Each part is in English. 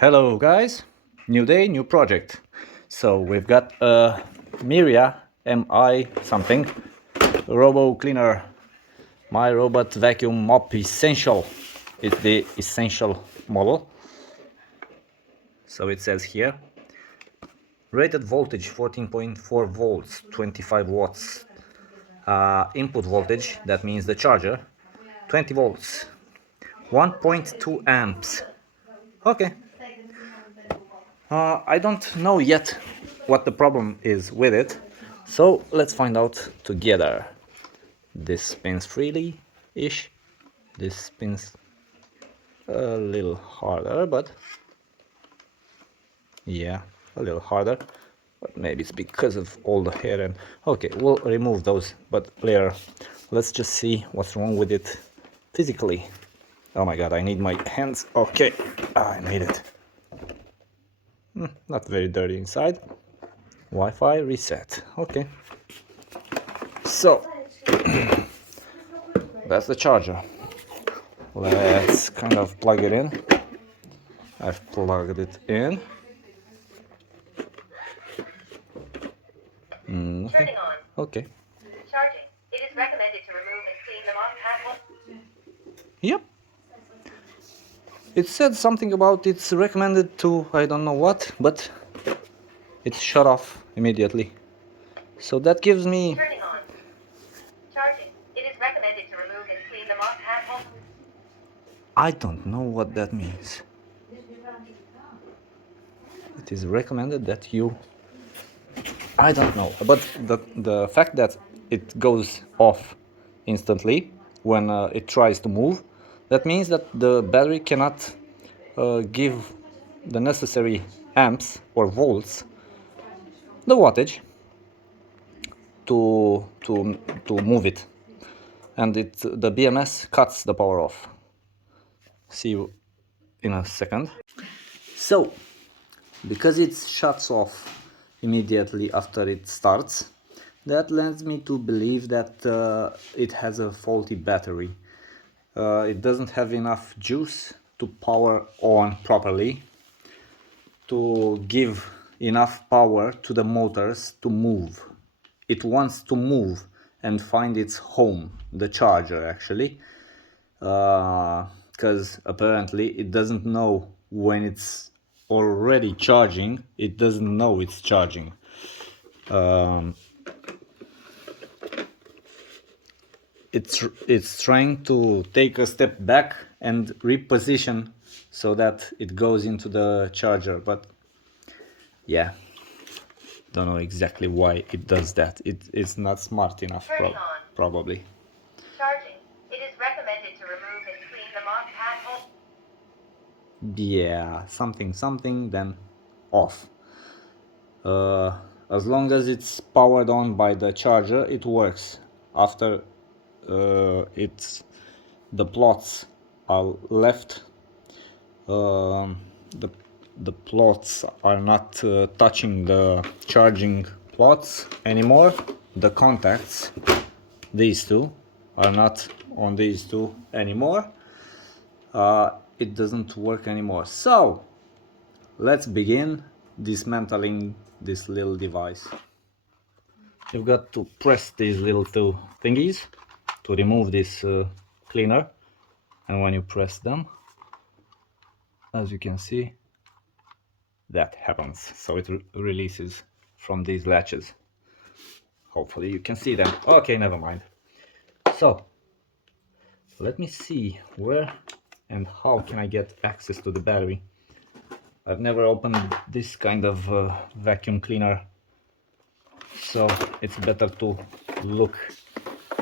Hello guys, new day, new project. So we've got a Miria MI something robo cleaner, my robot vacuum mop essential. It's the essential model. So it says here, rated voltage 14.4 volts, 25 watts. Input voltage, that means the charger, 20 volts, 1.2 amps. Okay. I don't know yet what the problem is with it, so let's find out together. This spins freely-ish. This spins a little harder, but yeah, a little harder. But maybe it's because of all the hair and... Okay, we'll remove those, but later. Let's just see what's wrong with it physically. Oh my god, I need my hands. Okay, I made it. Not very dirty inside. Wi-Fi reset. Okay. So that's the charger. Let's kind of plug it in. I've plugged it in. Okay. Okay. Charging. It is recommended to remove and clean them off at Yep. It said something about it's recommended to I don't know what, but it's shut off immediately. So that gives me... Turning on. Charging. It is recommended to remove and clean them off at home. I don't know what that means. It is recommended that you... I don't know, but the fact that it goes off instantly when it tries to move, that means that the battery cannot give the necessary amps or volts, the wattage, to move it, and the BMS cuts the power off. See you in a second. So, because it shuts off immediately after it starts, that leads me to believe that it has a faulty battery. It doesn't have enough juice to power on properly, to give enough power to the motors to move. It wants to move and find its home, the charger actually, because apparently it doesn't know when it's already charging. It doesn't know it's charging. It's trying to take a step back and reposition so that it goes into the charger, but yeah, don't know exactly why it does that. It's not smart enough, probably. Charging. It is recommended to remove and clean them off at home. Yeah, something, then off. As long as it's powered on by the charger, it works. After the plots are left, the plots are not touching the charging plots anymore. The contacts, these two, are not on these two anymore. It doesn't work anymore. So let's begin dismantling this little device. You've got to press these little two thingies to remove this cleaner, and when you press them, as you can see, that happens. So it releases from these latches. Hopefully you can see them. Okay, never mind. So let me see where and how can I get access to the battery. I've never opened this kind of vacuum cleaner, so it's better to look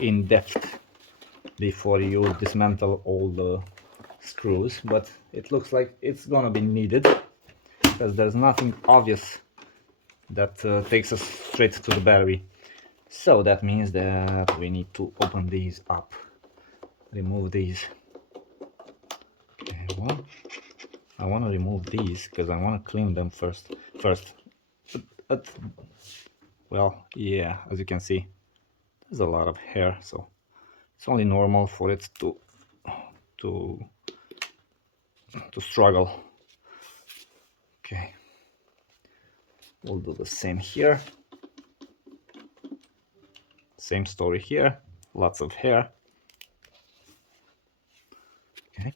in depth before you dismantle all the screws, but it looks like it's gonna be needed because there's nothing obvious that takes us straight to the battery. So that means that we need to open these up, remove these. Okay, well, I want to remove these because I want to clean them first. Well, yeah, as you can see, there's a lot of hair, so it's only normal for it to struggle. Okay, we'll do the same here. Same story here, lots of hair. Okay.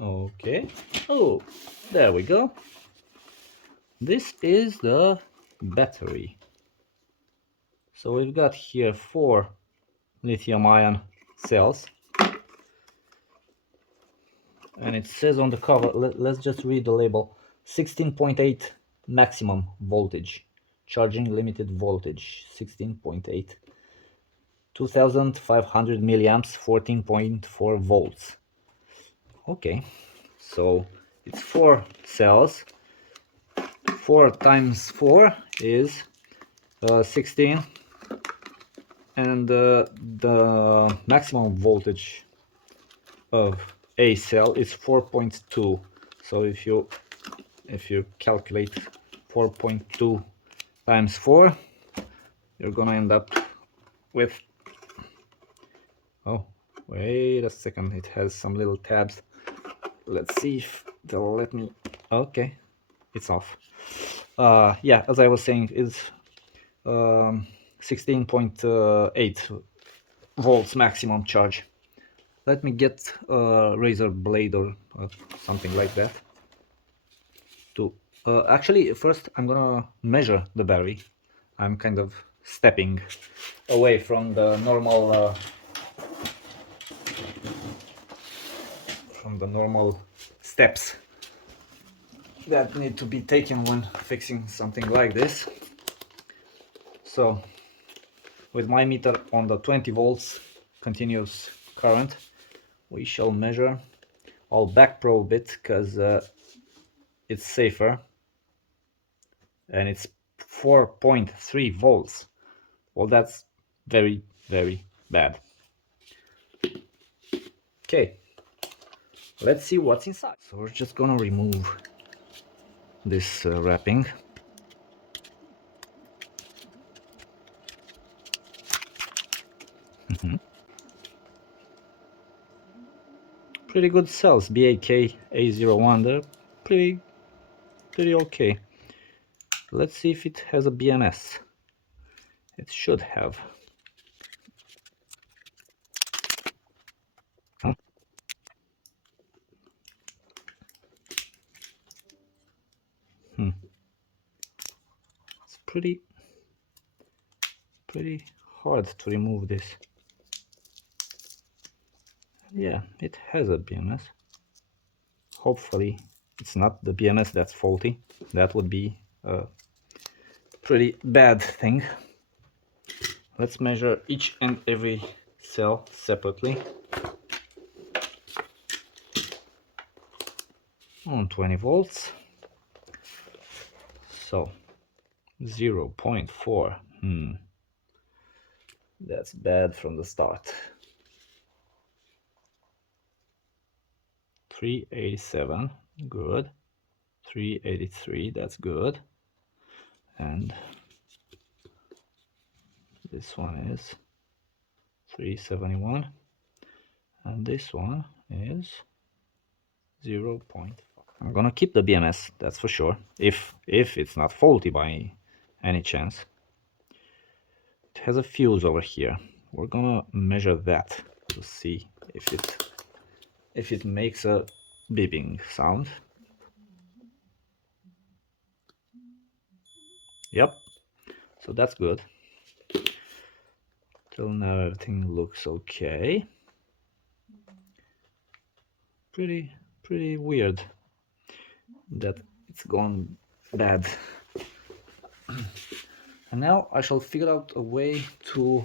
Okay. Oh, there we go. This is the battery. So we've got here 4 lithium-ion cells. And it says on the cover, let's just read the label, 16.8 maximum voltage, charging limited voltage, 16.8, 2500 milliamps, 14.4 volts. Okay, so it's 4 cells. 4 times 4 is 16, and the maximum voltage of a cell is 4.2. So if you calculate 4.2 times 4, you're gonna end up with, oh wait a second, it has some little tabs. Let's see if they'll let me. Okay, it's off. Yeah, as I was saying, is 16.8 volts maximum charge. Let me get a razor blade or something like that to actually first I'm gonna measure the battery. I'm kind of stepping away from the normal steps that need to be taken when fixing something like this. So with my meter on the 20 volts continuous current, we shall measure. I'll back probe it because it's safer, and it's 4.3 volts. Well, that's very, very bad. Okay, let's see what's inside. So we're just gonna remove this wrapping. Pretty good cells, BAK A01, they're pretty okay. Let's see if it has a BMS. It should have. Huh? It's pretty hard to remove this. Yeah, it has a BMS. Hopefully it's not the BMS that's faulty. That would be a pretty bad thing. Let's measure each and every cell separately. On 20 volts. So 0.4. That's bad from the start. 387, good. 383, that's good. And this one is 371, and this one is 0.5. I'm gonna keep the BMS, that's for sure, if it's not faulty by any chance. It has a fuse over here. We're gonna measure that to see if it makes a beeping sound. Yep, so that's good. Till now everything looks okay. Pretty weird that it's gone bad. And now I shall figure out a way to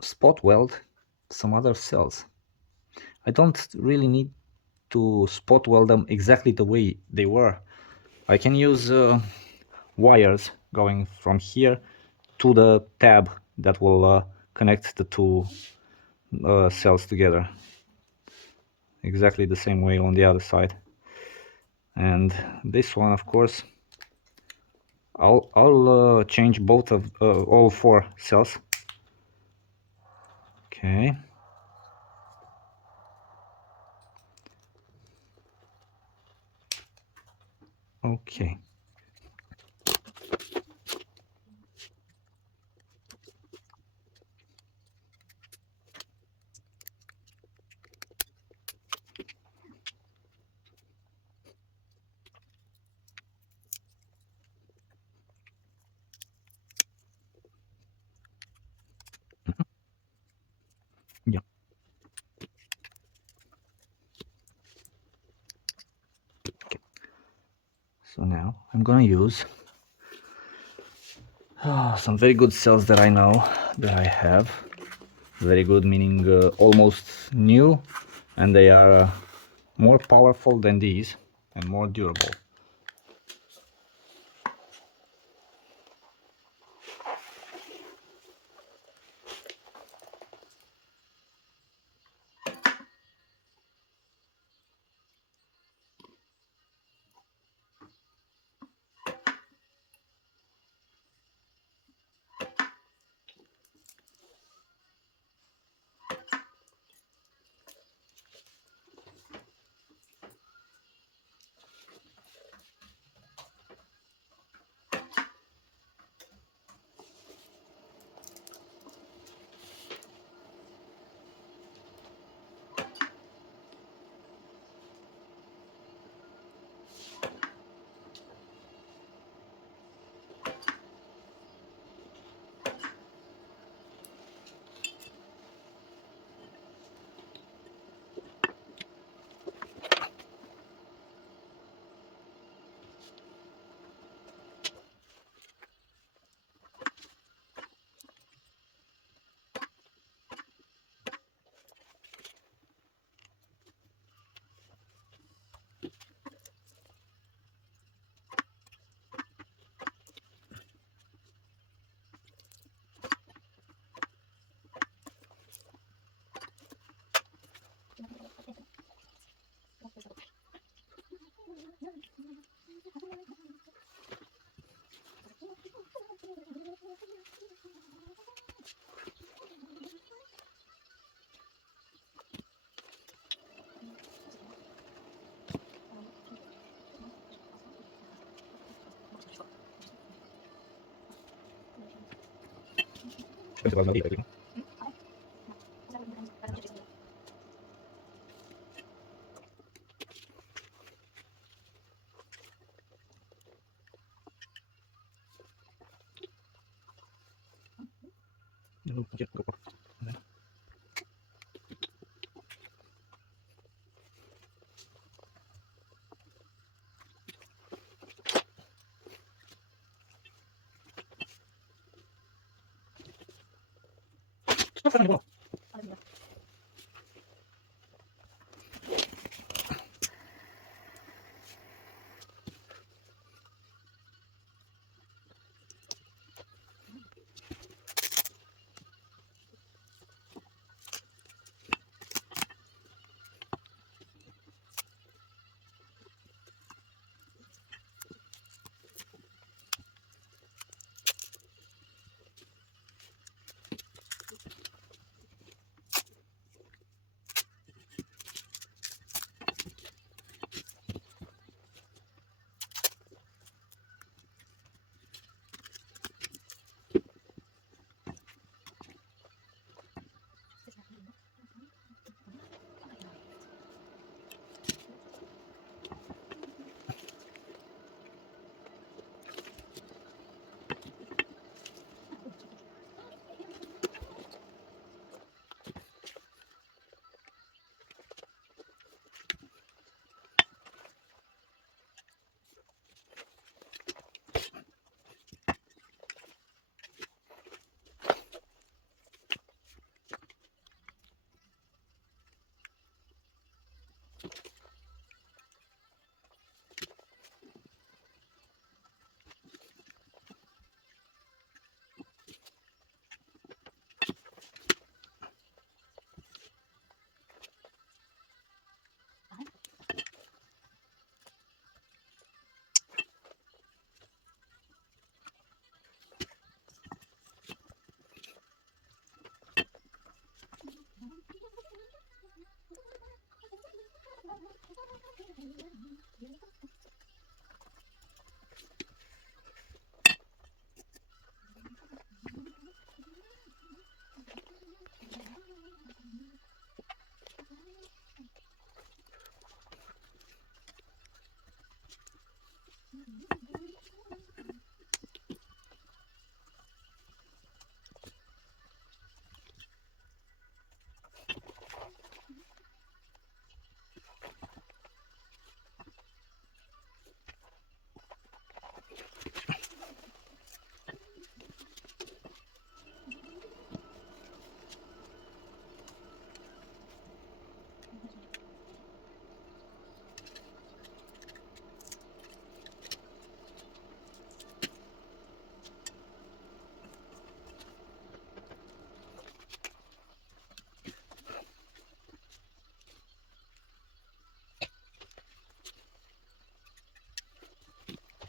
spot weld some other cells. I don't really need to spot weld them exactly the way they were. I can use wires going from here to the tab that will connect the two cells together, exactly the same way on the other side. and this one, of course, I'll change both of all 4 cells. Okay. Okay. Yeah. Okay. So now I'm gonna use some very good cells that I know that I have. Very good meaning almost new, and they are more powerful than these and more durable.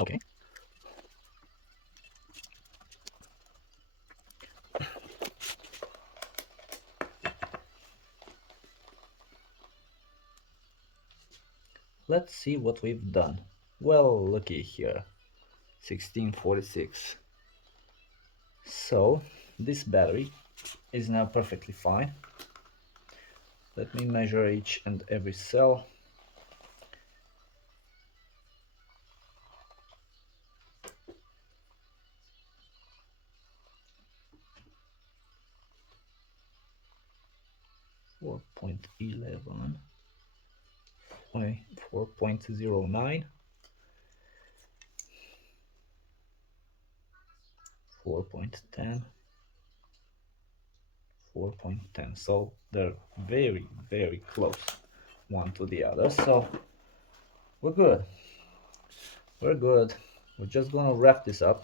Okay. Let's see what we've done. Well, looky here, 1646. So this battery is now perfectly fine. Let me measure each and every cell. Four point 11, 4.09, 4.10, 4.10. So they're very, very close one to the other. So we're good. We're good. We're just gonna wrap this up.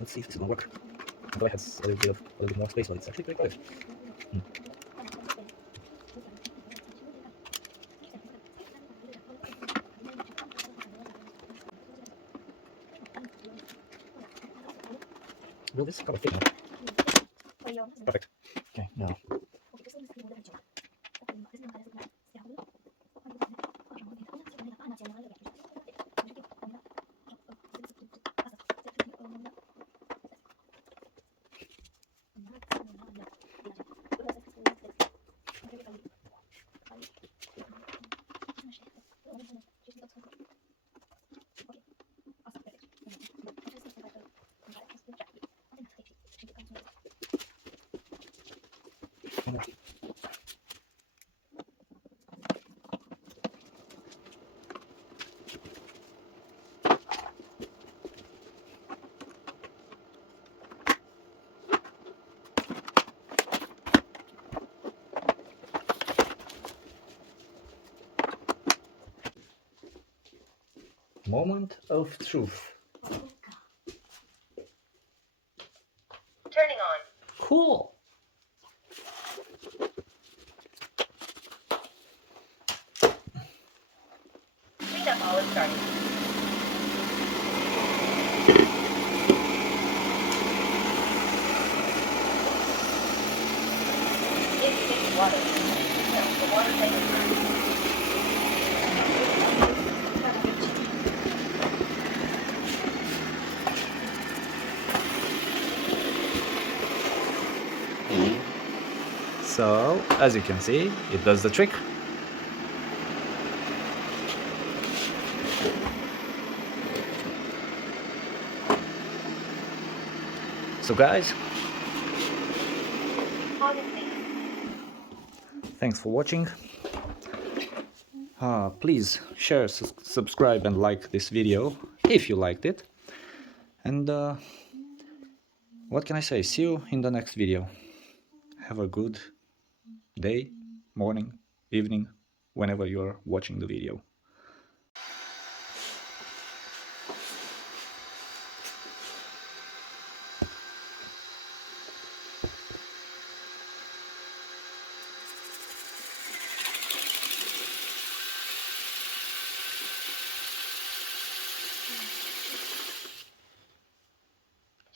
Let's see if this is gonna work. The toy has a little bit more space, but it's actually pretty good. Will this cover fit now? Perfect. Okay, now. Moment of truth. Turning on. Cool. Cleanup all is started. If you need water, no, the water tank is fine. So, as you can see, it does the trick. So guys, Honestly, Thanks for watching. Please share, subscribe and like this video if you liked it. And what can I say? See you in the next video. Have a good day, morning, evening, whenever you're watching the video.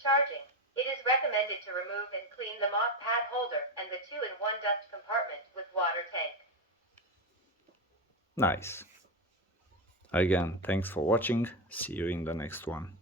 charging. It is recommended to remove and clean the mop pad holder and the 2-in-1 dust compartment with water tank. Nice. Again, thanks for watching. See you in the next one.